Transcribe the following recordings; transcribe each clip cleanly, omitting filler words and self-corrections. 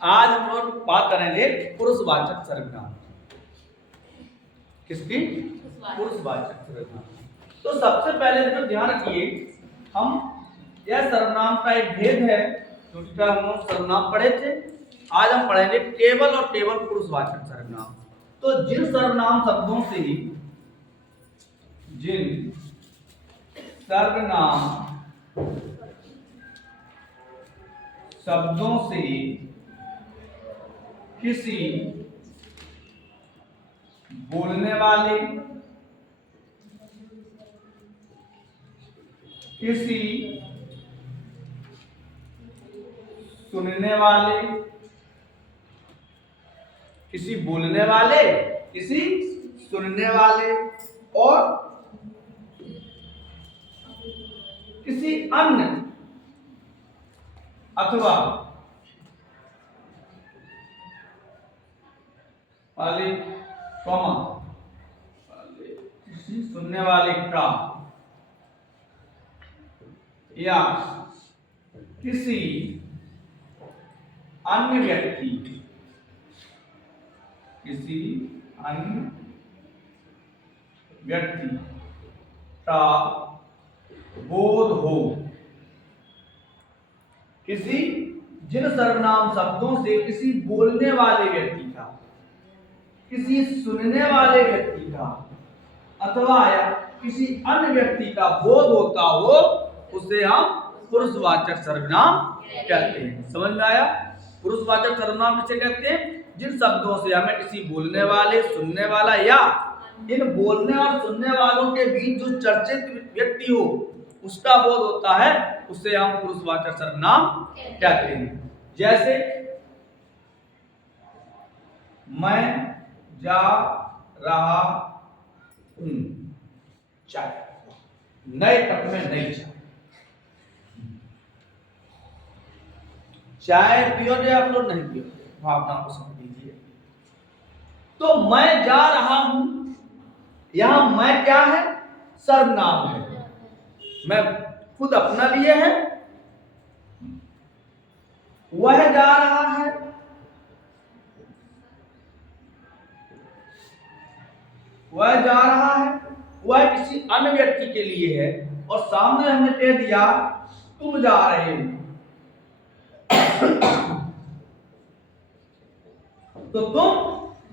आज हम लोग बात करेंगे पुरुषवाचक सर्वनाम। किसकी? पुरुषवाचक सर्वनाम। तो सबसे पहले तो ध्यान रखिए, हम यह सर्वनाम का एक भेद है, क्योंकि कल हम लोग सर्वनाम पढ़े थे। आज हम पढ़ेंगे केवल और केवल पुरुषवाचक सर्वनाम। तो जिन सर्वनाम शब्दों से किसी बोलने वाले, किसी सुनने वाले, किसी बोलने वाले, किसी सुनने वाले और किसी अन्य अथवा वाले किसी सुनने वाले का या किसी अन्य व्यक्ति, का बोध हो। जिन सर्वनाम शब्दों से किसी बोलने वाले व्यक्ति का, किसी सुनने वाले व्यक्ति का अथवा या किसी अन्य व्यक्ति का बोध होता हो, उसे हम पुरुषवाचक सर्वनाम कहते हैं। समझ में आया? पुरुषवाचक सर्वनाम किसे कहते हैं? जिन शब्दों से हमें किसी बोलने वाले, सुनने वाला या इन बोलने और सुनने वालों के बीच जो चर्चित व्यक्ति हो उसका बोध होता है, उसे हम पुरुषवाचक सर्वनाम कहते हैं। जैसे मैं जा रहा हूं चाय, नए कप में नई चाय। चाय पियोगे आप लोग? नहीं पियोगे, भावना को समझ लीजिए। तो मैं जा रहा हूं, यहां मैं क्या है? सर्वनाम है। मैं खुद अपना लिए है, वह जा रहा है, वह जा रहा है, वह किसी अन्य व्यक्ति के लिए है, और सामने हमने कह दिया तुम जा रहे हो, तो तुम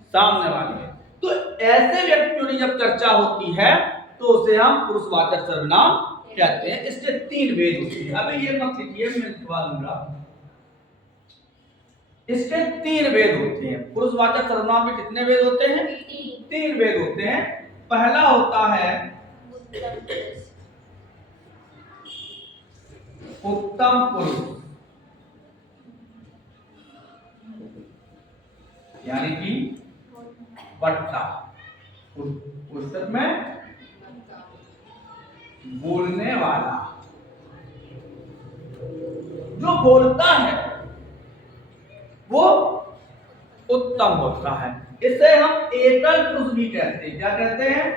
सामने वाले है। तो ऐसे व्यक्तियों की जब चर्चा होती है तो उसे हम पुरुषवाचक सर्वनाम कहते हैं। इसके 3 भेद होते हैं। अभी ये मत लिखिए, मैं लिखवा दूंगा। इसके 3 भेद होते हैं। पुरुषवाचक सर्वनाम के कितने भेद होते हैं? 3 भेद होते हैं। पहला होता है उत्तम पुरुष, यानी कि बट्टा। पुस्तक में बोलने वाला, जो बोलता है वो उत्तम होता है। इसे हम एकल पुरुष भी कहते हैं। क्या कहते हैं?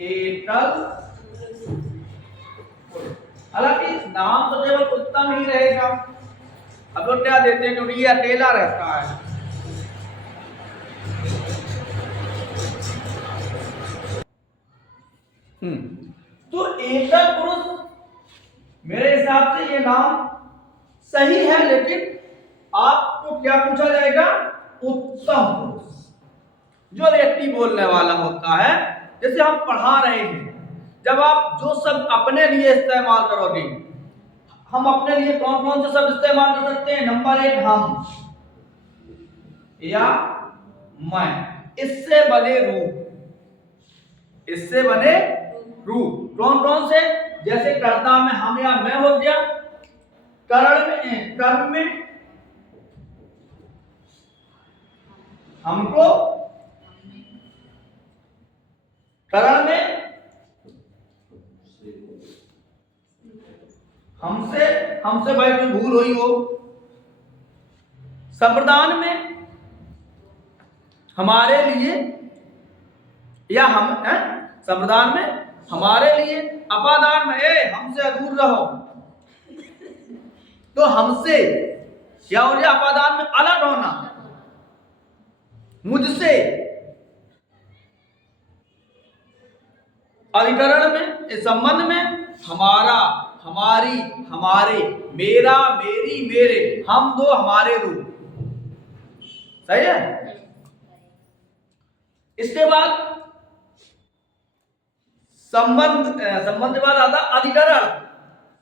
एकल पुरुष। हालांकि नाम तो केवल उत्तम ही रहेगा। अब लोग क्या देते हैं, क्योंकि ये अकेला रहता है। तो एकल पुरुष मेरे हिसाब से ये नाम सही है, लेकिन आपको क्या पूछा जाएगा? उत्तम पुरुष, जो व्यक्ति बोलने वाला होता है। जैसे हम पढ़ा रहे हैं, जब आप जो शब्द अपने लिए इस्तेमाल करोगे, हम अपने लिए कौन कौन से शब्द इस्तेमाल कर सकते हैं? नंबर 1 हम या मैं। इससे बने रूप कौन कौन से? जैसे कर्ता में हम या मैं हो गया, कर्म में हमको, करण में हमसे भाई कोई भूल हुई हो, संप्रदान में हमारे लिए या हम संप्रदान में हमारे लिए, अपादान में हमसे दूर रहो। तो हमसे क्या हो जाए? अपादान में अलग होना। मुझसे, अधिकरण में, इस संबंध में हमारा, हमारी, हमारे, मेरा, मेरी, मेरे, हम दो, हमारे दो। सही है। इसके बाद संबंध के बाद आता अधिकरण।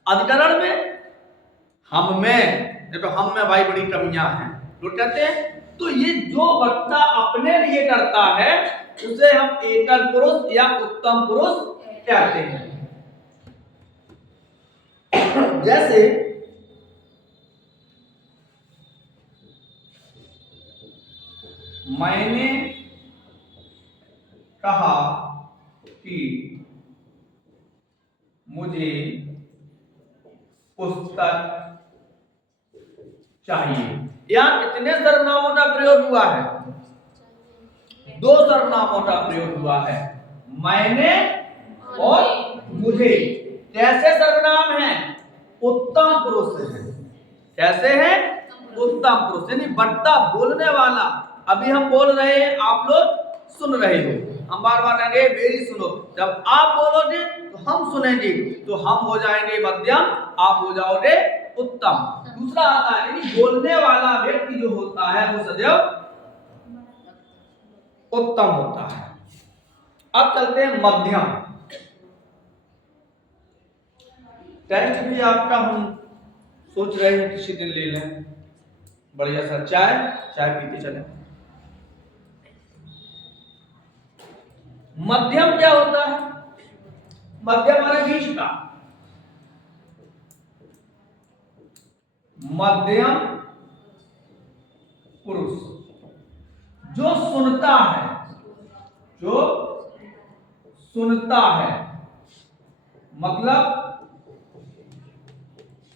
अधिकरण में हम में, देखो हम में भाई बड़ी कमियां हैं, लोग कहते हैं। तो ये जो वक्ता अपने लिए करता है उसे हम एकल पुरुष या उत्तम पुरुष कहते हैं। जैसे मैंने कहा कि मुझे पुस्तक चाहिए। यहां कितने सर्वनामों का प्रयोग हुआ है? दो सर्वनामों का प्रयोग हुआ है, मैंने और मुझे। कैसे सर्वनाम हैं? उत्तम पुरुष है। कैसे है? उत्तम पुरुष, यानी बढ़ता, बोलने वाला। अभी हम बोल रहे हैं, आप लोग सुन रहे हो। हम बार बार कहेंगे मेरी सुनो। जब आप बोलोगे तो हम सुनेंगे, तो हम हो जाएंगे मध्यम, आप हो जाओगे उत्तम। दूसरा आता है, यानी बोलने वाला व्यक्ति जो होता है वो सदैव उत्तम होता है। अब चलते हैं मध्यम। टेस्ट भी आपका हम सोच रहे हैं किसी दिन ले लें, बढ़िया सा चाय पीते चले। मध्यम क्या होता है? मध्यम हमारे बीच का। मध्यम पुरुष जो सुनता है, जो सुनता है, मतलब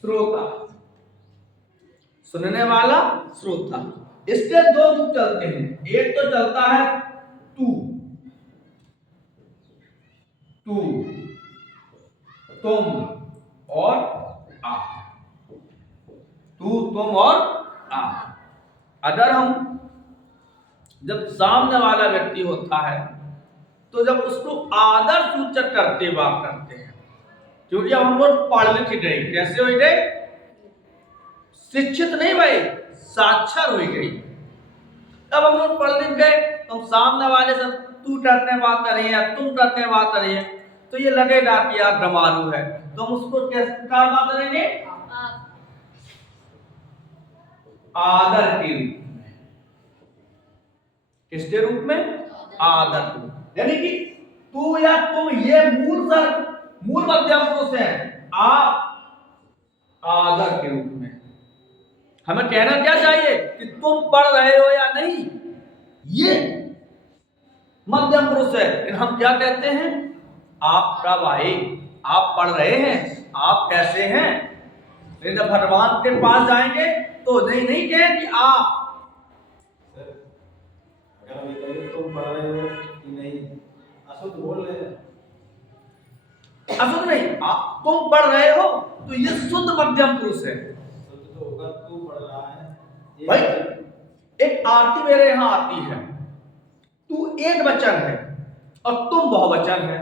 श्रोता, सुनने वाला, श्रोता। इसके दो रूप चलते हैं। एक तो चलता है तू, तू, तुम और आप। तू, तुम और आप। अगर हम, जब सामने वाला व्यक्ति होता है तो जब उसको आदर सूचक करते बात करते हैं, क्योंकि अब हम लोग पढ़ लिख गए। कैसे हो गए? शिक्षित नहीं भाई, साक्षर हो गई। तब हम लोग पढ़ लिख गए, तो सामने वाले से तू करते बात कर रही है, तुम करते बात कर रही है, तो ये लगेगा कि यार गमारू है, तो हम उसको कैसे बात करेंगे? आदर के रूप में। किसके रूप में? आदर के रूप। यानी कि तू या तुम, ये मूल मध्यम पुरुष है। आप आदर के रूप में। हमें कहना क्या चाहिए कि तुम पढ़ रहे हो या नहीं, ये मध्यम पुरुष है। हम क्या कहते हैं? आप कब आए? आप पढ़ रहे हैं? आप कैसे हैं? जब भगवान के पास जाएंगे तो नहीं कहें कि आप। अगर हम कहें तुम पढ़ रहे हो कि नहीं, अशुद्ध बोल रहे हैं। अशुद्ध नहीं, आप तुम पढ़ रहे हो, तो ये शुद्ध मध्यम पुरुष है। शुद्ध तो होगा, तू पढ़ रहा है भाई। एक आरती मेरे यहाँ आती है, तू एक वचन है और तुम बहुवचन है।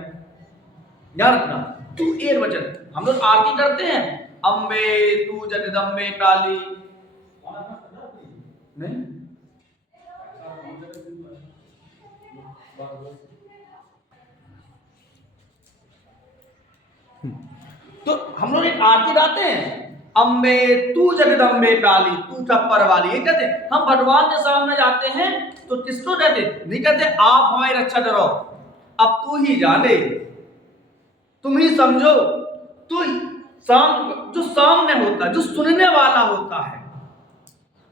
याद रखना, तू एक वचन। हम लोग आरती करते हैं, अम्बे तू जगदम्बे काली, नहीं? तो हम लोग एक आरती गाते हैं, अम्बे तू जगदम्बे काली, तू छप्पर वाली। ये कहते हैं। हम भगवान के सामने जाते हैं तो किसको कहते? नहीं कहते आप हमारी रक्षा करो, अब तू ही जाने, तुम ही समझो। तो जो सामने होता है, जो सुनने वाला होता है,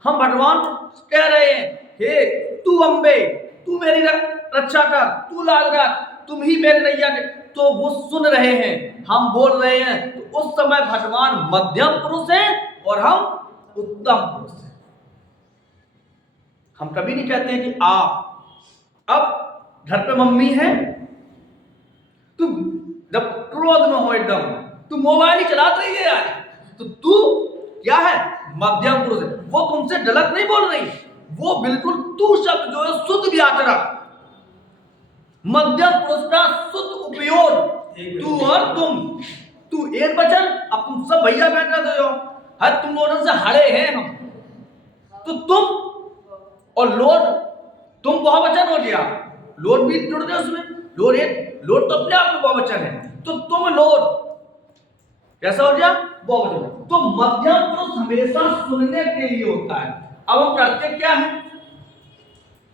हम भगवान कह रहे हैं हे तू अम्बे, तू मेरी रक्षा कर, तू लाल रख, तुम ही मेरे नैया के। तो वो सुन रहे हैं, हम बोल रहे हैं, तो उस समय भगवान मध्यम पुरुष हैं और हम उत्तम पुरुष हैं। हम कभी नहीं कहते कि आप। अब घर पे मम्मी है, तुम जब क्रोध में हो एकदम, तू मोबाइल ही चलाते रही है यार, तो तू क्या है? मध्यम पुरुष है। वो तुमसे गलत नहीं बोल रही, वो बिल्कुल तू शब्द जो है शुद्ध व्याकरण, मध्यम पुरुष का शुद्ध उपयोग, तू और तुम, तू एक वचन, अब तुम सब भैया बैठ रहे हो, हर तुम लोगों से हड़े हैं हम, तो तुम और लोड, तुम बहुवचन हो गया, लोड भी जुड़ गया उसमें, लोड एक, लोड तो अपने आप में बहुवचन है, तो तुम लोड कैसा हो गया, बहुवचन। तो मध्यम पुरुष हमेशा सुनने के लिए होता है। अब हम करते क्या है,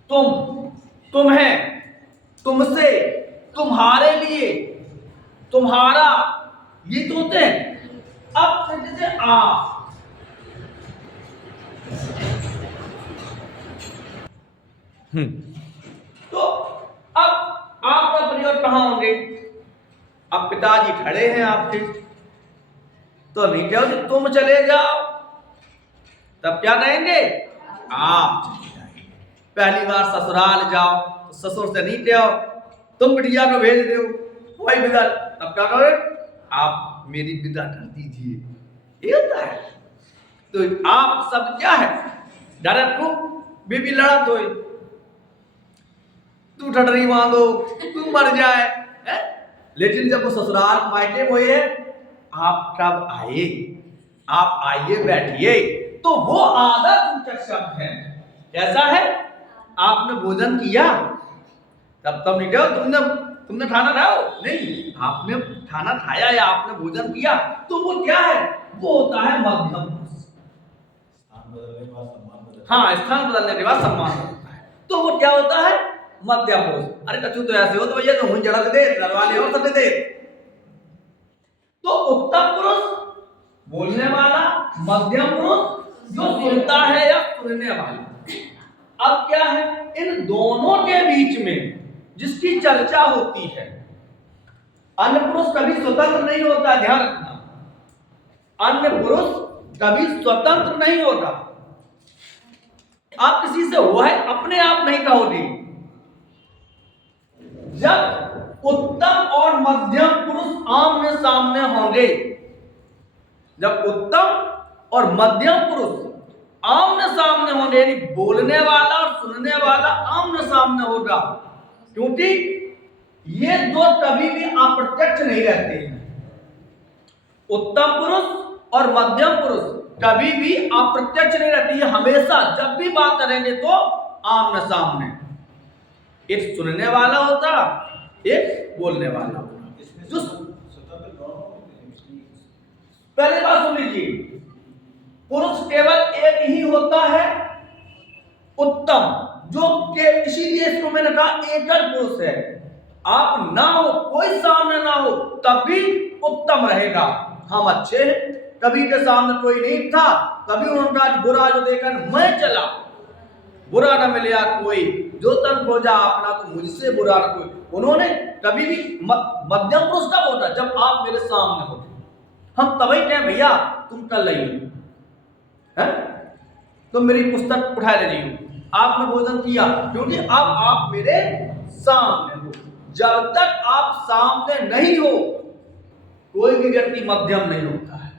तुम, तुम्हें, तुमसे, तुम्हारे लिए, तुम्हारा, ये तो होते हैं। अब जैसे आप, तो अब आपका प्रयोग कहां होंगे, अब पिताजी खड़े हैं आपके, तो नहीं कहोगे तुम चले जाओ, तब क्या कहेंगे, आप चले जाएंगे। पहली बार ससुराल जाओ तो ससुर से नहीं कहो तुम बिटिया को भेज दो, वही विदा, तब क्या कहोगे, आप मेरी विदा कर दीजिए, ये होता है। तो आप शब्द क्या है, डायरेक्ट को बीबी लड़ा तो तू ठटरी बांधो, तू मर जाए है? लेकिन जब वो ससुराल मायके में है, आप कब आए, आप आइए बैठिए, तो वो आधा सूचक शब्द है। कैसा है, आपने भोजन किया, तब नहीं कहो तुमने खाना खाओ, नहीं, आपने खाना खाया या आपने भोजन किया, तो वो क्या है, वो होता है मध्यम पुरुष। हाँ, स्थान बदलने के बाद सम्मान होता है, तो वो क्या होता है, मध्यम पुरुष। अरे कछु तो ऐसे हो तो भैया जो जड़ा दे दरवाजे और सब दे। तो उत्तम पुरुष बोलने वाला, मध्यम पुरुष जो सुनता है या सुनने वाला। अब क्या है, इन दोनों के बीच में जिसकी चर्चा होती है, अन्य पुरुष कभी स्वतंत्र नहीं होता, ध्यान रखना, अन्य पुरुष कभी स्वतंत्र नहीं होता। आप किसी से वो है अपने आप नहीं कहोगे। जब उत्तम और मध्यम पुरुष आमने सामने होंगे, जब उत्तम और मध्यम पुरुष आमने सामने होंगे, यानी बोलने वाला और सुनने वाला आमने सामने होगा, क्योंकि ये दो कभी भी अप्रत्यक्ष नहीं रहते हैं। उत्तम पुरुष और मध्यम पुरुष कभी भी अप्रत्यक्ष नहीं रहती है, हमेशा जब भी बात करेंगे तो आमने सामने। एक सुनने वाला होता, एक बोलने वाला होता। जो पहले बात सुन लीजिए, पुरुष केवल एक ही होता है, उत्तम, जो के इसीलिए इसको मैंने कहा एकल पुरुष है। आप ना हो, कोई सामने ना हो, तब भी उत्तम रहेगा। हम अच्छे हैं, कभी के सामने कोई नहीं था, कभी उनका बुरा जो देखकर मैं चला, बुरा न मिले कोई, जो तन खोजा अपना तो मुझसे बुरा न कोई। उन्होंने कभी भी मध्यम पुरुष कब होता, जब आप मेरे सामने होते। हम तभी कहें भैया तुम कल रही हैं, तुम मेरी पुस्तक उठा ले रही हो, आपने भोजन किया, क्योंकि अब आप मेरे सामने हो। जब तक आप सामने नहीं हो, कोई भी व्यक्ति मध्यम नहीं होता है।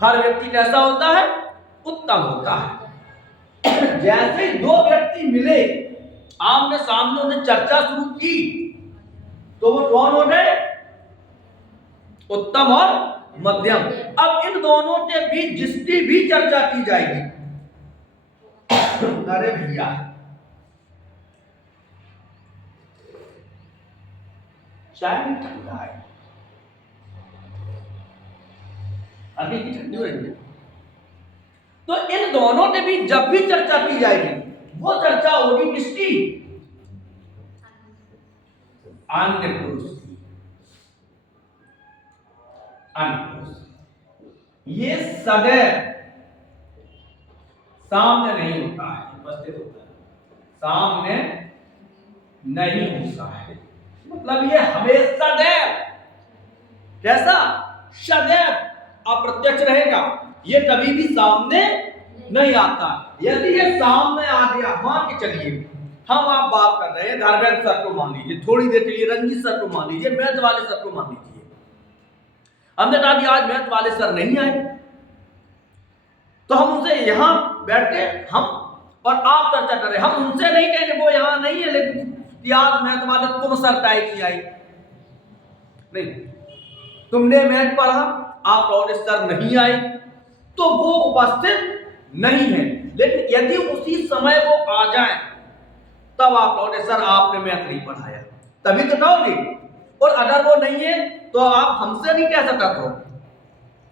हर व्यक्ति कैसा होता है, उत्तम होता है। जैसे दो व्यक्ति मिले, आमने सामने उन्हें चर्चा शुरू की, तो वो कौन हो गए, उत्तम और मध्यम। अब इन दोनों के बीच जिसकी भी चर्चा की जाएगी, अरे भैया चाय भी ठंडा है, अभी की ठंडी हो रही है, तो इन दोनों के बीच जब भी चर्चा की जाएगी, वो चर्चा होगी किसकी, अन्य पुरुष की। अन्य पुरुष ये सदैव सामने नहीं होता है, उपस्थित होता है, सामने नहीं होता है। मतलब ये हमेशा सदैव, कैसा, सदैव अप्रत्यक्ष रहेगा, ये कभी भी सामने नहीं आता। यदि ये सामने आ गया, मान के चलिए हम आप बात कर रहे हैं, धर्मेंद्र सर को मान लीजिए, थोड़ी देर के लिए रंजीत सर को मान लीजिए, मैथ वाले सर को मान लीजिए। हमने कहा कि आज मैथ वाले सर नहीं आए, तो हम उनसे यहाँ बैठे हम और आप चर्चा कर रहे, हम उनसे नहीं कहेंगे वो यहाँ नहीं है लेकिन याद मैथ वाले तुम सर टाइप की आई नहीं, तुमने मैथ पढ़ा आप लौटे सर नहीं आए तो वो उपस्थित नहीं है। लेकिन यदि उसी समय वो आ जाए तब आप लौटे सर आपने मैथ नहीं पढ़ाया, तभी तो कहोगे। और अगर वो नहीं है तो आप हमसे नहीं कह सकते, तो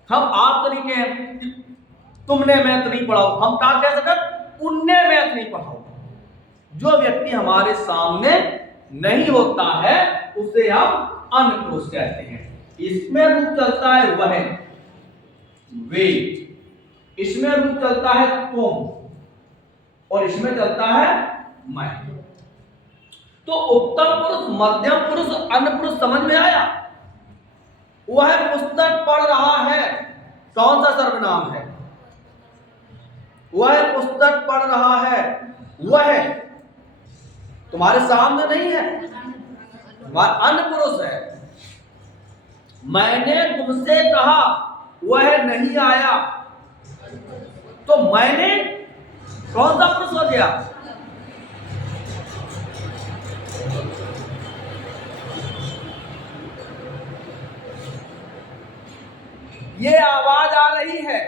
हम आपसे नहीं कहें तुमने मैथ नहीं पढ़ाओ, हम क्या कह सकते उनने मैथ नहीं पढ़ाओ। जो व्यक्ति हमारे सामने नहीं होता है उसे हम अनपुरुष कहते हैं। इसमें रूप चलता है वह, वे, इसमें रूप चलता है तुम और इसमें चलता है मैं। तो उत्तम पुरुष, मध्यम पुरुष, अनपुरुष समझ में आया। वह पुस्तक पढ़ रहा है, कौन सा सर्वनाम है? वह पुस्तक पढ़ रहा है, वह तुम्हारे सामने नहीं है, वह अनपुरुष है। मैंने तुमसे कहा वह नहीं आया, तो मैंने कौन सा पुरुष हो गया? ये आवाज आ रही है,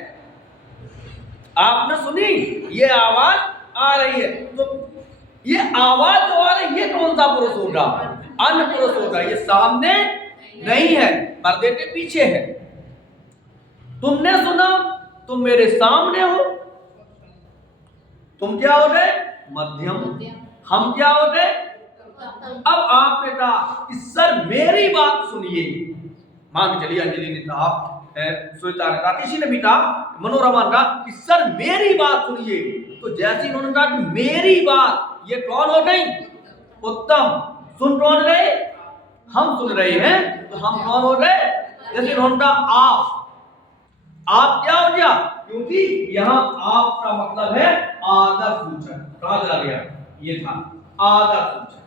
आपने सुनी, ये आवाज आ रही है, तो ये आवाज जो आ रही है ये कौन सा पुरुष होगा? अनपुरुष होगा। ये सामने नहीं है, पर्दे के पीछे है। तुमने सुना, तुम मेरे सामने हो, तुम क्या हो गए? मध्यम। हम क्या हो गए? अब आपने कहा कि सर मेरी बात सुनिए, मान के चलिए अंजलि ने कहा, सुनीता ने कहा, किसी ने भी कहा, मनोरमा ने कहा कि सर मेरी बात सुनिए, तो जैसे उन्होंने कहा कि मेरी बात, ये कौन हो गई? उत्तम। सुन कौन रहे? हम सुन रहे हैं, तो हम कौन हो गए? जैसे उन्होंने कहा आप क्या हो गया? क्योंकि यहां आप का मतलब है आदर सूचक। कहां चला गया? ये था आदर सूचक।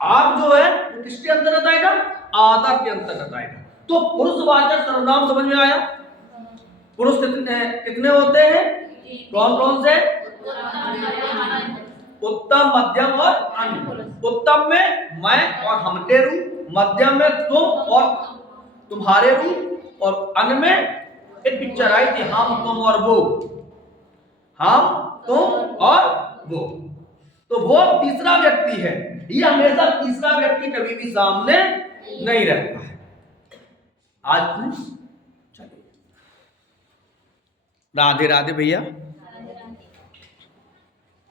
आप जो है वो किसके अंतर्गत आएगा? आदर के अंतर्गत आएगा। तो पुरुषवाचक सर्वनाम समझ में आया। पुरुष कितने होते हैं? कौन कौन से? उत्तम, मध्यम और अन्य। उत्तम में मैं और हमके रूप, मध्यम में तुम और तुम्हारे रूप, और अन्य में एक पिक्चर आई थी हम तुम और वो, हम तुम और वो। तो वो तीसरा व्यक्ति है। ये हमेशा तीसरा व्यक्ति कभी भी सामने नहीं रहता है। आज चलिए, राधे राधे भैया।